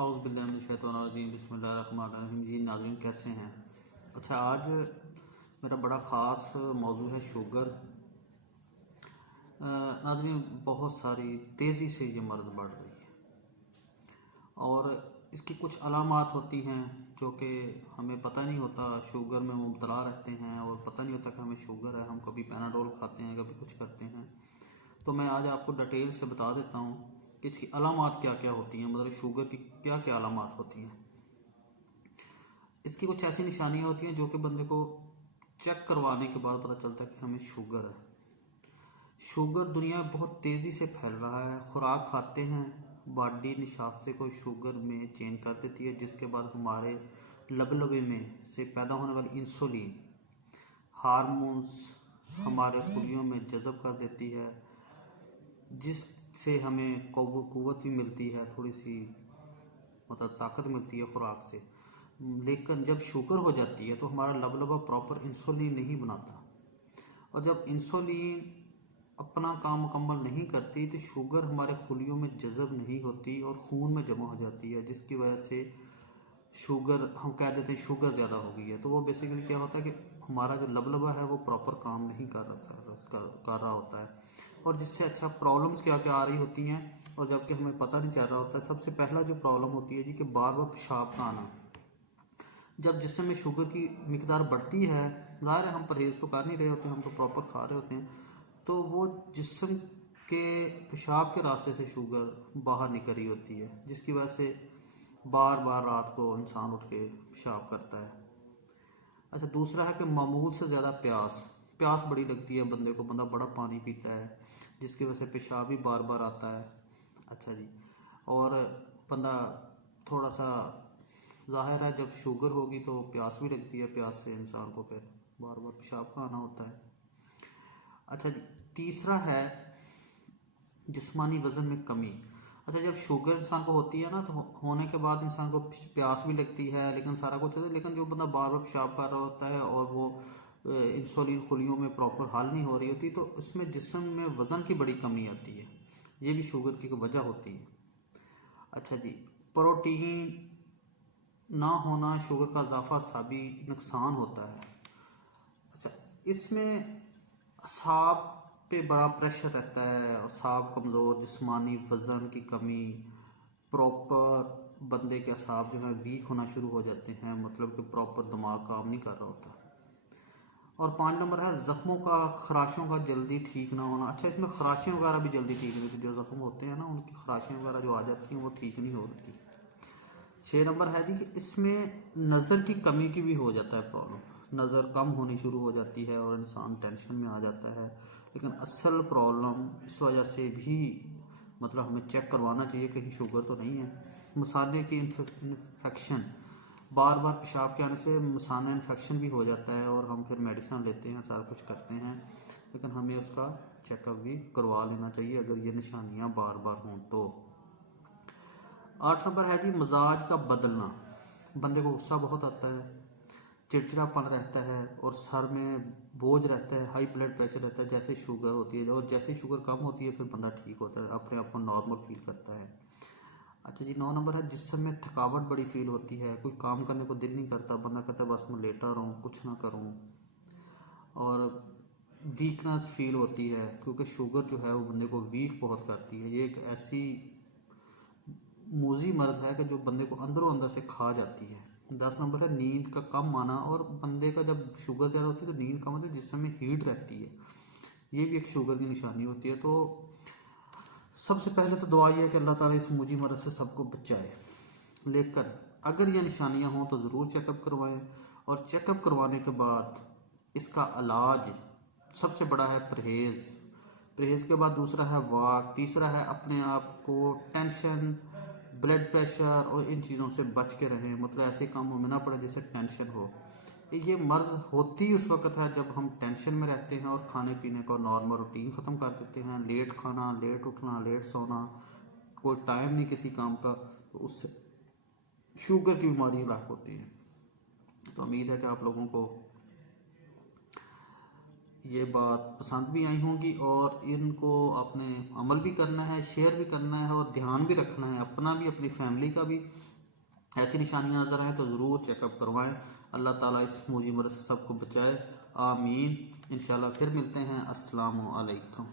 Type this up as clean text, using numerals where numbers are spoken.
औज़ुबिल्लाहिमिनश्शैतानिर्रजीम बिस्मिल्लाहिर्रहमानिर्रहीम। जी नाज़रीन, कैसे हैं? अच्छा, आज मेरा बड़ा ख़ास मौजू है शुगर। नाज़रीन, बहुत सारी तेज़ी से ये मर्ज़ बढ़ रही है और इसकी कुछ अलामात होती हैं जो कि हमें पता नहीं होता। शुगर में मुब्तला रहते हैं और पता नहीं होता कि हमें शुगर है। हम कभी पैनाडोल खाते हैं, कभी कुछ करते हैं। तो मैं आज आपको डिटेल से बता देता हूँ कि इसकी अलामात क्या क्या होती हैं, मतलब शुगर की क्या क्या अलामात होती हैं। इसकी कुछ ऐसी निशानियाँ होती हैं जो कि बंदे को चेक करवाने के बाद पता चलता है कि हमें शुगर है। शुगर दुनिया में बहुत तेज़ी से फैल रहा है। खुराक खाते हैं, बॉडी निशास्ते को शुगर में चेंज कर देती है, जिसके बाद हमारे लबे में से पैदा होने वाली इंसुलिन हार्मोन्स हमारे खुलियों में जज़ब कर देती है, जिससे हमें कुव्वत भी मिलती है, थोड़ी सी मतलब ताकत मिलती है खुराक से। लेकिन जब शुगर हो जाती है तो हमारा लबा प्रॉपर इंसुलिन नहीं बनाता, और जब इंसुलिन अपना काम मुकम्मल नहीं करती तो शुगर हमारे खुलियों में जज़ब नहीं होती और खून में जमा हो जाती है, जिसकी वजह से शुगर हम कह देते हैं शुगर ज़्यादा हो गई है। तो वो बेसिकली क्या होता है कि हमारा जो लबा है वो प्रॉपर काम नहीं कर रहा होता है, और जिससे अच्छा प्रॉब्लम्स क्या क्या आ रही होती हैं और जबकि हमें पता नहीं चल रहा होता है। सबसे पहला जो प्रॉब्लम होती है जी कि बार बार पेशाब का आना। जब जिस्म में शुगर की मिकदार बढ़ती है, ज़ाहिर है हम परहेज़ तो कर नहीं रहे होते, हम तो प्रॉपर खा रहे होते हैं, तो वो जिस्म के पेशाब के रास्ते से शुगर बाहर निकल रही होती है, जिसकी वजह से बार बार रात को इंसान उठ के पेशाब करता है। अच्छा, दूसरा है कि मामूल से ज़्यादा प्यास बड़ी लगती है बंदे को, बंदा बड़ा पानी पीता है, जिसकी वजह से पेशाब भी बार बार आता है। अच्छा जी, और बंदा थोड़ा सा, ज़ाहिर है जब शुगर होगी तो प्यास भी लगती है, प्यास से इंसान को फिर बार बार पेशाब का आना होता है। अच्छा जी, तीसरा है जिस्मानी वज़न में कमी। अच्छा, जब शुगर इंसान को होती है ना तो होने के बाद इंसान को प्यास भी लगती है, लेकिन सारा कुछ होता है, लेकिन जो बंदा बार बार पेशाब कर रहा होता है और वो इंसुलिन खुलियों में प्रॉपर हल नहीं हो रही होती, तो इसमें जिस्म में वज़न की बड़ी कमी आती है। ये भी शुगर की वजह होती है। अच्छा जी, प्रोटीन ना होना शुगर का इजाफा सभी नुकसान होता है। अच्छा, इसमें असाब पे बड़ा प्रेशर रहता है, असाब कमज़ोर, जिस्मानी वज़न की कमी, प्रॉपर बंदे के असाब जो हैं वीक होना शुरू हो जाते हैं, मतलब कि प्रॉपर दिमाग काम नहीं कर रहा होता। और 5 नंबर है ज़ख्मों का, खराशों का जल्दी ठीक ना होना। अच्छा, इसमें खराशें वगैरह भी जल्दी ठीक नहीं होती, जो ज़ख्म होते हैं ना उनकी खराशें वगैरह जो आ जाती हैं वो ठीक नहीं होती। 6 नंबर है जी कि इसमें नज़र की कमी की भी हो जाता है प्रॉब्लम, नज़र कम होनी शुरू हो जाती है और इंसान टेंशन में आ जाता है। लेकिन असल प्रॉब्लम इस वजह से भी मतलब हमें चेक करवाना चाहिए कहीं शुगर तो नहीं है। मसाले की इन्फेक्शन, बार बार पेशाब के आने से मसाना इन्फेक्शन भी हो जाता है और हम फिर मेडिसिन लेते हैं, सारा कुछ करते हैं, लेकिन हमें उसका चेकअप भी करवा लेना चाहिए अगर ये निशानियाँ बार बार हों तो। 8 नंबर है जी मिजाज का बदलना। बंदे को गुस्सा बहुत आता है, चिड़चिड़ापन रहता है और सर में बोझ रहता है, हाई ब्लड प्रेशर रहता है जैसे शुगर होती है, और जैसे शुगर कम होती है फिर बंदा ठीक होता है, अपने आप को नॉर्मल फील करता है। अच्छा जी, 9 नंबर है जिस्म में थकावट बड़ी फील होती है, कोई काम करने को दिल नहीं करता, बंदा कहता है बस मैं लेटा रहूँ, कुछ ना करूँ, और वीकनेस फील होती है क्योंकि शुगर जो है वो बंदे को वीक बहुत करती है। ये एक ऐसी मूजी मर्ज है कि जो बंदे को अंदरों अंदर से खा जाती है। 10 नंबर है नींद का कम आना, और बंदे का जब शुगर ज़्यादा होती है तो नींद कम होती है, जिसमें हीट रहती है, ये भी एक शुगर की निशानी होती है। तो सबसे पहले तो दुआ ये है कि अल्लाह ताला इस मूजी मर्ज से सबको बचाए। लेकिन अगर ये निशानियां हों तो ज़रूर चेकअप करवाएं, और चेकअप करवाने के बाद इसका इलाज सबसे बड़ा है परहेज़। परहेज़ के बाद दूसरा है वाक, तीसरा है अपने आप को टेंशन, ब्लड प्रेशर और इन चीज़ों से बच के रहें, मतलब ऐसे कामों में ना पड़े जैसे टेंशन हो। ये मर्ज़ होती उस वक्त है जब हम टेंशन में रहते हैं और खाने पीने को नॉर्मल रूटीन ख़त्म कर देते हैं, लेट खाना, लेट उठना, लेट सोना, कोई टाइम नहीं किसी काम का, तो उससे शुगर की बीमारी लाक होती है। तो उम्मीद है कि आप लोगों को ये बात पसंद भी आई होंगी और इनको आपने अमल भी करना है, शेयर भी करना है और ध्यान भी रखना है, अपना भी अपनी फैमिली का भी। ऐसी निशानियां नज़र आएँ तो ज़रूर चेकअप करवाएं। अल्लाह ताला इस मुजी मरज़ से सबको बचाए, आमीन। इंशाल्लाह फिर मिलते हैं। अस्सलामु अलैकुम।